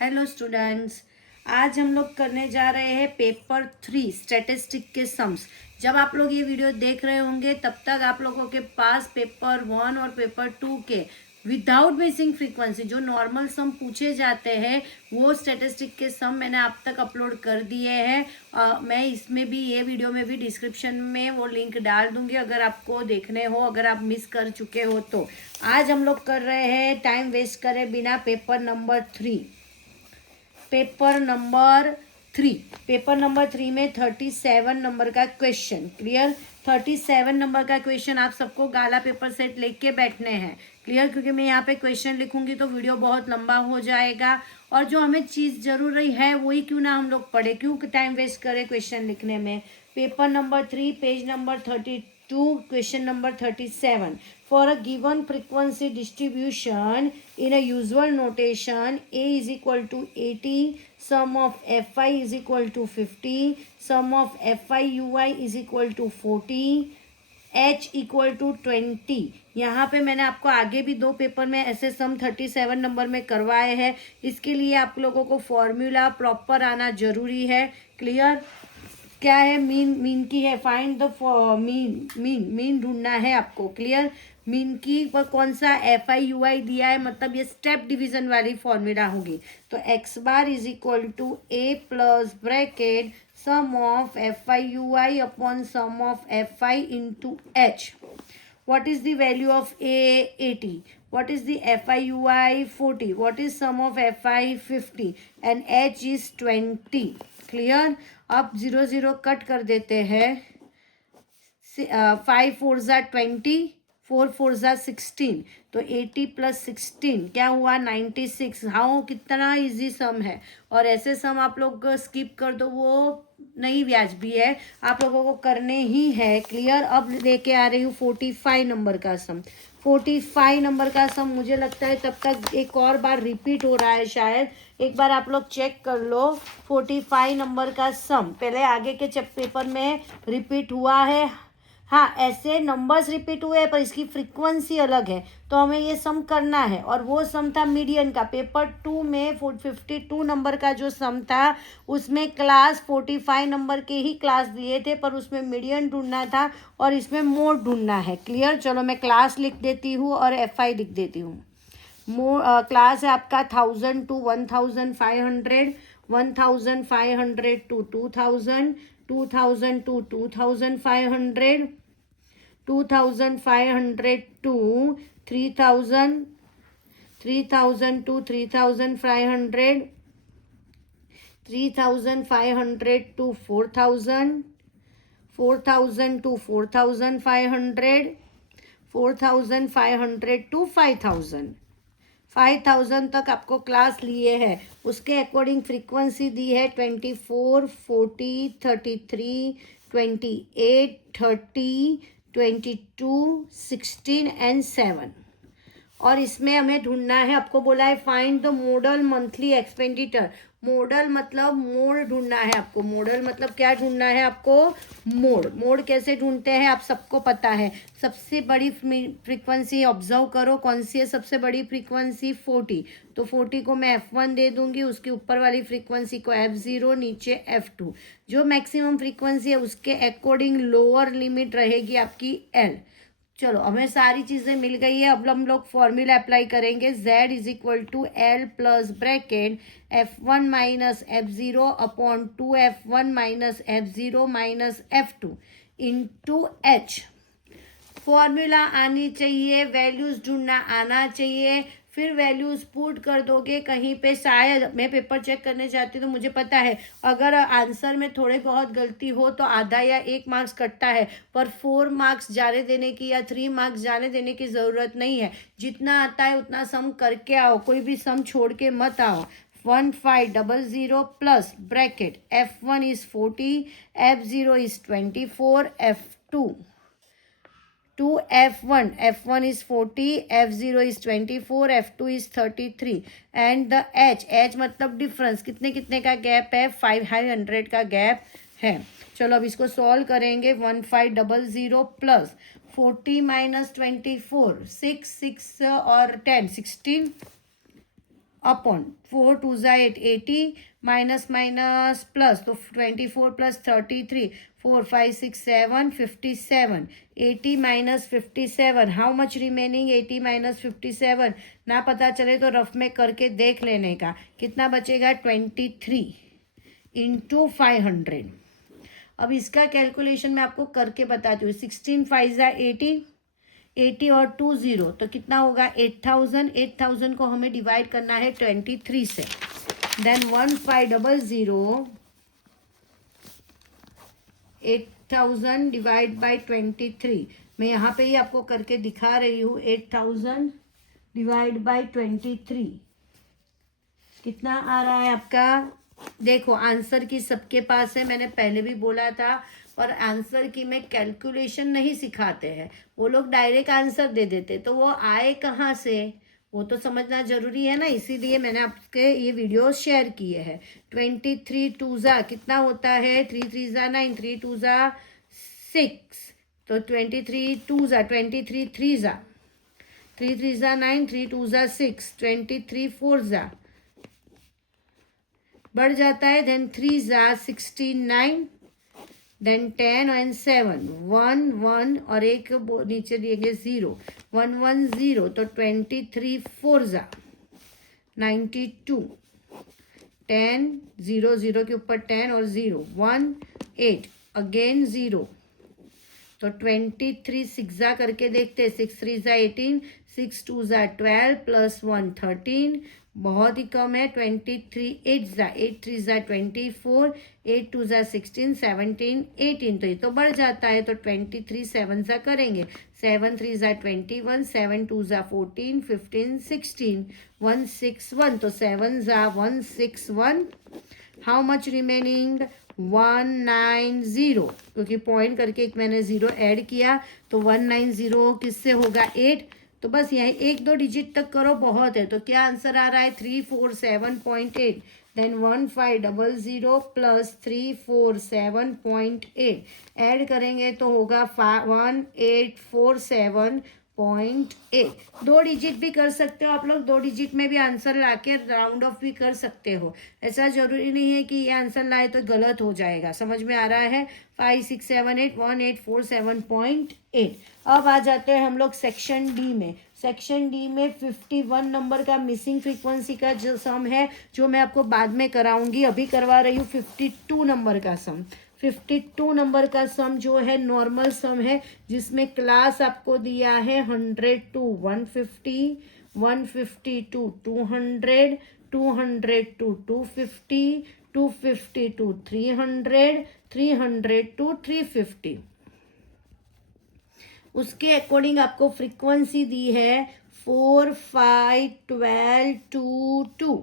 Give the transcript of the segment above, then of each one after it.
Hello students, आज हम लोग करने जा रहे हैं पेपर 3 स्टैटिस्टिक के सम्स। जब आप लोग ये वीडियो देख रहे होंगे तब तक आप लोगों के पास पेपर 1 और पेपर 2 के विदाउट मिसिंग फ्रीक्वेंसी जो नॉर्मल सम पूछे जाते हैं वो स्टैटिस्टिक के सम मैंने आप तक अपलोड कर दिए हैं। मैं इसमें भी ये वीडियो में भी डिस्क्रिप्शन में वो लिंक डाल दूंगी अगर आपको देखने हो, अगर आप मिस कर चुके हो तो। आज हम लोग कर रहे हैं टाइम वेस्ट करे बिना paper number 3। Paper number three में 37 नंबर का क्वेश्चन। क्लियर? 37 नंबर का क्वेश्चन आप सबको गाला पेपर सेट लेके बैठने हैं। क्लियर? क्योंकि मैं यहाँ पे क्वेश्चन लिखूंगी तो वीडियो बहुत लंबा हो जाएगा और जो हमें चीज़ जरूरी है वही क्यों ना हम लोग पढ़े, क्यों टाइम वेस्ट करें क्वेश्चन लिखने में। Paper number 3 page number 32 question number 37। For a given frequency distribution in a usual notation, A is equal to 80, sum of Fi is equal to 50, sum of Fi Ui is equal to 40, H equal to 20। यहाँ पे मैंने आपको आगे भी दो paper में ऐसे सम 37 number में करवाए हैं। इसके लिए आप लोगों को फॉर्मूला प्रॉपर आना जरूरी है। क्लियर? क्या है? मीन की है, फाइंड द मीन ढूंढना है आपको। क्लियर? मीन की पर कौन सा FI UI दिया है, मतलब ये स्टेप डिवीजन वाली फॉर्मूला होगी। तो x bar is equal to a plus bracket sum of FI UI upon sum of FI into H। What is the value of A 80? What is the FI UI 40? What is sum of FI 50? And H is 20. Clear? अब 0 0 cut कर देते हैं। 5 4 ज़ा 20, 4 4 ज़ा 16, तो 80 plus 16 क्या हुआ? 96। हाँ, कितना इजी सम है। और ऐसे सम आप लोग स्किप कर दो, वो नहीं व्याजबी है, आप लोगों को करने ही है। क्लियर? अब लेके आ रही हूँ 45 नंबर का सम। 45 नंबर का सम मुझे लगता है तब तक एक और बार रिपीट हो रहा है शायद, एक बार आप लोग चेक कर लो। 45 नंबर का सम पहले आगे के पेपर में रिपीट हुआ है। हाँ, ऐसे नंबर्स रिपीट हुए पर इसकी फ्रीक्वेंसी अलग है, तो हमें ये सम करना है। और वो सम था मीडियन का। पेपर 2 में 52 नंबर का जो सम था उसमें क्लास 45 नंबर के ही क्लास दिए थे, पर उसमें मीडियन ढूंढना था और इसमें मोड ढूंढना है। क्लियर? चलो मैं क्लास लिख देती हूँ और FI लिख देती हूँ। क्लास है आपका 1000 to 1500, 1500 to 2000, 2000 to 2500, 2500 to 3000, 3000 to 3500, 3500 to 4000, 4000 to 4500, 4500 to 5000। 5000 तक आपको क्लास लिए हैं, उसके अकॉर्डिंग फ्रीक्वेंसी दी है 24, 40, 33, 28, 30, 22, 16 एंड 7। और इसमें हमें ढूंढना है, आपको बोला है find the model monthly expenditure. Model मतलब मोड ढूंढना है आपको। मॉडल मतलब क्या ढूंढना है आपको? मोड कैसे ढूंढते हैं आप सबको पता है। सबसे बड़ी फ्रीक्वेंसी ऑब्जर्व करो, कौन सी है सबसे बड़ी फ्रीक्वेंसी? 40। तो 40 को मैं F1 दे दूंगी, उसके ऊपर वाली फ्रीक्वेंसी को F0, नीचे F2। जो मैक्सिमम फ्रीक्वेंसी है उसके अकॉर्डिंग लोअर लिमिट रहेगी आपकी L। चलो हमें सारी चीज़ें मिल गई है, अब हम लोग फॉर्मूला अप्लाई करेंगे। Z is equal to L plus bracket F1 minus F0 upon 2F1 minus F0 minus F2 into H। Formula आनी चाहिए, वैल्यूज़ ढूंढना आना चाहिए, फिर वैल्यूज़ पुट कर दोगे कहीं पे। शायद मैं पेपर चेक करने जाती हूँ तो मुझे पता है अगर आंसर में थोड़े बहुत गलती हो तो आधा या 1 मार्क्स कटता है, पर 4 मार्क्स जाने देने की या 3 मार्क्स जाने देने की ज़रूरत नहीं है। जितना आता है उतना सम करके आओ, कोई भी सम छोड़ के मत आओ। 1500 plus bracket F1 is 40, F0 is 24, F2 F1 is 40, F0 is 24, F2 is 33 and the H मतलब डिफरेंस, कितने कितने का गैप है? 500 का गैप है। चलो अब इसको सॉल्व करेंगे। 1500 प्लस 40 माइनस 24, 6 6 और 10 16 अपॉन 4 2 ज़ा 8 80 माइनस माइनस प्लस तो 24 plus 33 4 5 6 7 57 80 minus 57 how much remaining 80 minus 57 ना पता चले तो रफ में करके देख लेने का कितना बचेगा 23 इंटू 500। अब इसका कैलकुलेशन मैं आपको करके बताती हूँ 16 5 ज़ा 80 80 और 2 0 तो कितना होगा 8000 8000 को हमें डिवाइड करना है 23 से देन 1500 8000 डिवाइड बाय 23 मैं यहाँ पे ही आपको करके दिखा रही हूँ 8000 डिवाइड बाय 23 कितना आ रहा है आपका। देखो आंसर की सबके पास है, मैंने पहले भी बोला था, और आंसर की में कैलकुलेशन नहीं सिखाते हैं, वो लोग डायरेक्ट आंसर दे देते, तो वो आए कहाँ से वो तो समझना जरूरी है ना, इसीलिए मैंने आपके ये वीडियो शेयर किए हैं। 23 2 ज़ा कितना होता है 3 3 ज़ा 9 3 2 ज़ा 6 तो 23 2 ज़ा 23 3 ज़ा 3 3 ज़ा 9 3 2 ज़ा 6 23 4 ज़ा बढ़ जाता है देन 3 ज़ा 69 देन 10 एंड 7 1 1 और एक नीचे दिएंगे 0 1 1 0 तो 23 4 ज़ा 92 10 0 0 के ऊपर 10 और 0 1 8 अगेन 0 तो 23 6 ज़ा करके देखते 6 3 ज़ा 18 6 2 ज़ा 12 प्लस 1 13 बहुत ही कम है 23 8 ज़ा 8 3 ज़ा 24 8 2 ज़ा 16 17 18 तो ये तो बढ़ जाता है तो 23 7 ज़ा करेंगे 7 3 ज़ा 21 7 2 ज़ा 14 15 16 1 6 1 तो 7 ज़ा 161 हाउ मच रिमेनिंग 190 क्योंकि पॉइंट करके एक मैंने 0 ऐड किया तो 190 किससे होगा 8 तो बस यही 1 2 डिजिट तक करो बहुत है। तो क्या आंसर आ रहा है 347.8 देन 1500 प्लस 347.8 ऐड करेंगे तो होगा 1847.8 2 डिजिट भी कर सकते हो आप लोग, 2 डिजिट में भी आंसर लाके राउंड ऑफ भी कर सकते हो, ऐसा जरूरी नहीं है कि ये आंसर लाए तो गलत हो जाएगा। समझ में आ रहा है 56781847.8। अब आ जाते हैं हम लोग सेक्शन डी में। सेक्शन डी में 51 नंबर का मिसिंग फ्रीक्वेंसी का जो सम है जो मैं आपको बाद में कराऊंगी, अभी करवा रही हूँ 52 नंबर का सम। 52 नंबर का सम जो है नॉर्मल सम है जिसमें क्लास आपको दिया है 100 to 150 150 to 200 200 to 250 250 to 300 300 to 350। उसके अकॉर्डिंग आपको फ्रीक्वेंसी दी है 4 5 12 2 2।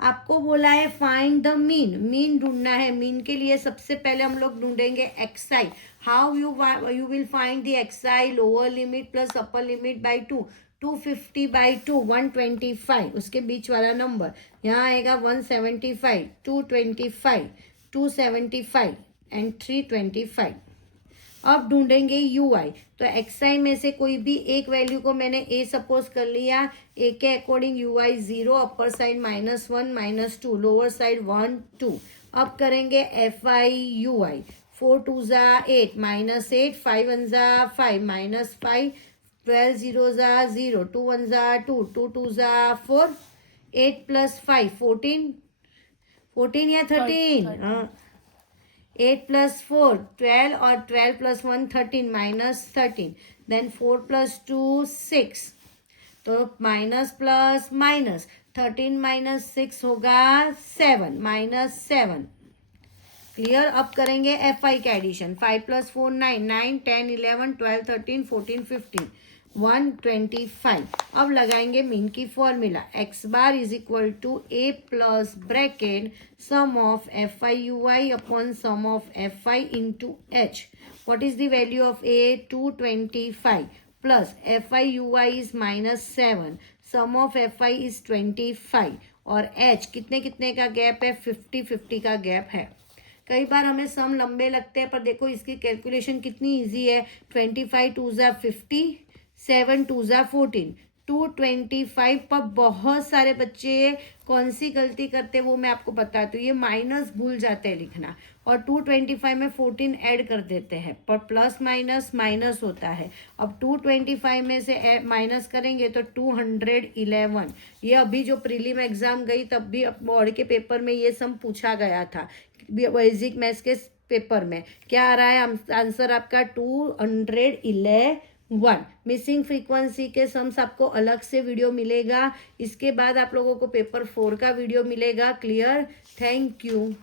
आपको बोला है फाइंड द मीन, मीन ढूंढना है। मीन के लिए सबसे पहले हम लोग ढूंढेंगे x i. How you will find the x i, lower limit plus upper limit by 2 250 by 2 125 उसके बीच वाला नंबर यहाँ आएगा 175 225 275 एंड 325। अब ढूंढेंगे यू आई, तो एक्स आई में से कोई भी एक वैल्यू को मैंने ए सपोज कर लिया, ए के according you I 0, upper side -1 -2 lower side 1 2। अब करेंगे एफ आई यू आई, 4 2 ज़ा 8 -8 5 1 ज़ा 5 -5 12 0 ज़ा 0 2 1 ज़ा 2 2 2 ज़ा 4 8 + 5 14 या 13 हाँ 8 + 4 12 और 12 + 1 13 -13 देन 4 + 2 6 तो माइनस प्लस माइनस 13 - 6 होगा 7 -7। क्लियर। अब करेंगे एफ आई का एडिशन 5 + 4 9 9 10 11 12 13 14 15 125। अब लगाएंगे मीन की formula x bar is equal to a plus bracket sum of F I U I upon sum of F I into H. What is the value of a 225 plus F I U I is -7 sum of F I is 25 और h कितने कितने का gap है 50-50 का gap है। कई बार हमें सम लंबे लगते हैं पर देखो इसकी कैलकुलेशन कितनी इजी है। 25 2 ज़ा 50 7 2 ज़ा 14 225 पर बहुत सारे बच्चे कौन सी गलती करते हैं वो मैं आपको बताती हूँ। ये माइनस भूल जाते हैं लिखना और 225 में 14 ऐड कर देते हैं, पर प्लस माइनस माइनस होता है। अब 225 में से माइनस करेंगे तो 211। ये अभी जो प्रीलिम एग्जाम गई तब भी बोर्ड के पेपर में ये सम पूछा गया था, बेसिक मैथ्स के पेपर में। क्या आ रहा है आंसर आपका? 211। मिसिंग फ्रीक्वेंसी के सम्स आपको अलग से वीडियो मिलेगा। इसके बाद आप लोगों को पेपर 4 का वीडियो मिलेगा। क्लियर? Thank you.